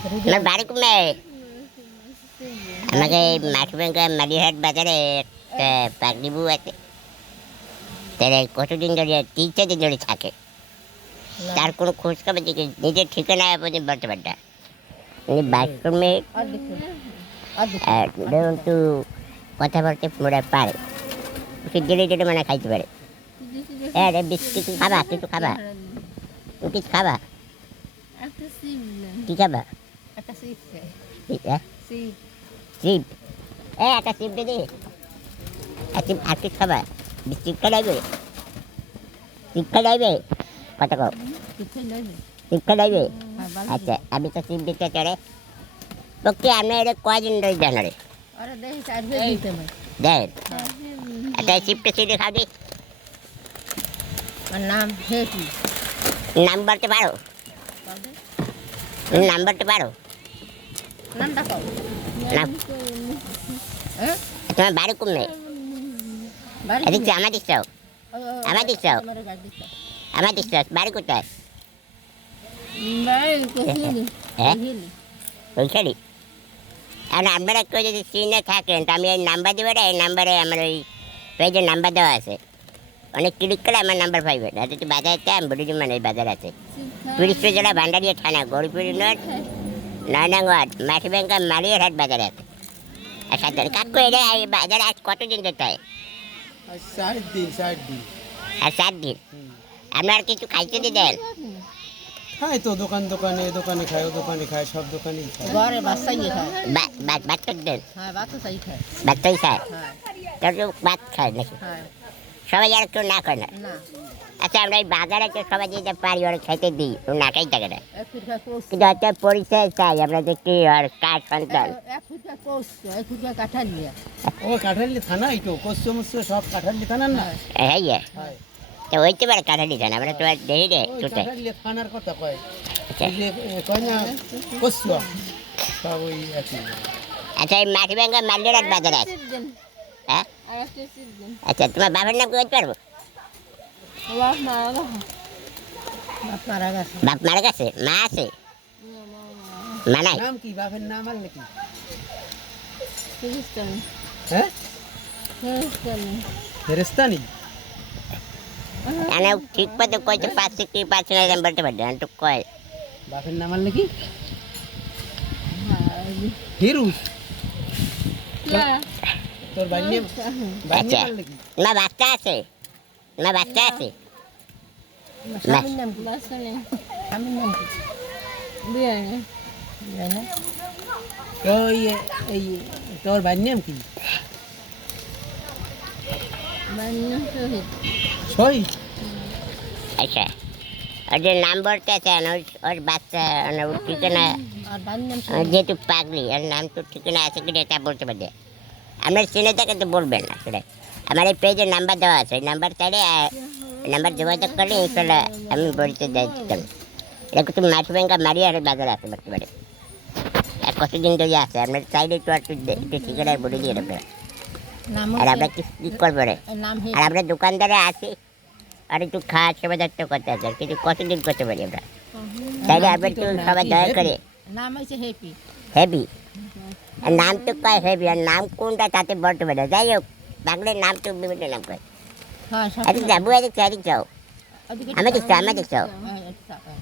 আমার বাড়ি কমে আমাকে মালিহাট বাজারে একটা আছে। তার কতদিন ধরে তিন চার দিন ধরে থাকে। তার কোনো দিকে নিজের ঠিকানা পর্যন্ত না। উনি বাথরুমে ধরুন তো কথা বলতে মোরা পারে। ওকে মানে খাইতে পারে। হ্যাঁ রে খাবা কিছু খাবা। কিছু খাবা? কি খাবা? একটা সিপ হ্যাঁ? সিপ সিপ এ একটা সিপ দে দে আর সিপ খাবা সিপ খাইবে সিপ খাইবে কথা কও সিপ খাইবে আচ্ছা আমি তো সিপ দিতে চলে তোকে আমি এটা কয়দিন ধরে জানো রে আরে দেখি চারবে দিতে হবে দেখ সিপটা সিটে খাবি নাম হেপি নাম বলতে পারো নাম বলতে পারো নামটা কও নাম তোমার বাড়ি আমার আমার আমার বাড়ি কোথায় ওইখানে আর আপনারা কেউ যদি চিনে থাকেন তো আমি এই নাম্বার দেবো এই নাম্বারে আমার ওই পেজের নাম্বার দেওয়া আছে অনেক ক্লিক করে আমার নাম্বার পাইবেন আর যদি আমি বলি মানে বাজার আছে টুরিস্ট জেলা ভান্ডারিয়া থানা গৌরীপুরি নোট নয়নাঙ্গওয়াট মাটি ব্যাংক হাট বাজারে। সাথে কাকু এটা এই বাজারে আজ কতদিন যেতে হয়? ষাট দিন ষাট দিন। আর সাত দিন? আপনার কিছু খাইতে দিতেন খায় তো দোকান দোকানে দোকানে খায় ও দোকানে খায় সব দোকানেই খায়। ঘরে বাচ্চাই খায়। বাচ্চার দেন? হ্যাঁ বাচ্চা চাই খায়। বাচ্চাই খায়? হ্যাঁ। ভাত খায় নাকি? হ্যাঁ। সবাই আর কেউ না করে না? না। আচ্ছা আমরা এই বাজারে তো সবাই যেতে পারি ওরা খেতে দিই। ও না কিন্তু হচ্ছে পরিচয় চাই আমরা দেখি আর কার সন্তান। ও কাঠালি থানা তো সব কাঠালি থানার না? হ্যাঁ। ইয়ে তো হইতে পারে কাঠালি জানা আমরা তো দেখি রে থানার কথা কয়। আচ্ছা। যে কয় না সব ওই একই। আচ্ছা এই মাটি ব্যাঙ্গা মাল্যরাট বাজার আছে। হ্যাঁ? আচ্ছা তোমার বাবার নাম কি বলতে পারব? বাপ মারা গেছে বাপ মারা গেছে বাপ মারা গেছে মা আছে মা নাই নাম কি বাপের নাম আর নাকি খ্রিস্টান হ্যাঁ খ্রিস্টান ফেরেস্তানি আমি ঠিক মতো কইতে পারছি কি পারছি না আমি বলতে পারছি না একটু কয় বাপের নাম আর নাকি হিরুস তোর বাড়ির নাম বাড়ির নাম আর নাকি না বাচ্চা আছে না বাচ্চা আছে স্বামীর নাম কি? স্বামীর নাম কি? বিয়ে বিয়ে না? ওই এই তোর নাম কি? শহীদ। আচ্ছা ওর যে নাম ওর- ওর বাচ্চা মানে ওর ঠিকানা যেহেতু পাগলি ওর নাম তো ঠিকানা আছে কিনা তা বলতে পারবে। আপনার চিনে থাকে তো বলবেন না আমার এই পেজের নাম্বার দেওয়া আছে ওই নাম্বার চাইলে নাম্বার যোগাযোগ করলে ইনশাল্লাহ আমি বলতে যাই দিতাম এটা কিন্তু মাছ ব্যাংকা মারিয়ার বাজার আছে বর্তমানে। আর কতদিন ধরে আছে? আপনার চাইলে একটু দে- একটু ঠিকানায় বলে দিয়ে দেবে আর আমরা কি কি করব রে? আর আমরা দোকানদারে আছি। আর একটু খাওয়া সেবা যত্ন করতে আছে। কিন্তু কতদিন করতে পারি আমরা? তাইলে আমরা একটু সবাই দয়া করে। নাম হচ্ছে হ্যাপি হেভি আর নাম তো কয় হেভি আর নাম কোনটা তাতে বলতে পারে যাই হোক বাংলার নাম তো বিভিন্ন নাম কয়। হ্যাঁ আমি দিক যাও আমার দিক যাও হ্যাঁ, এটা, হ্যাঁ।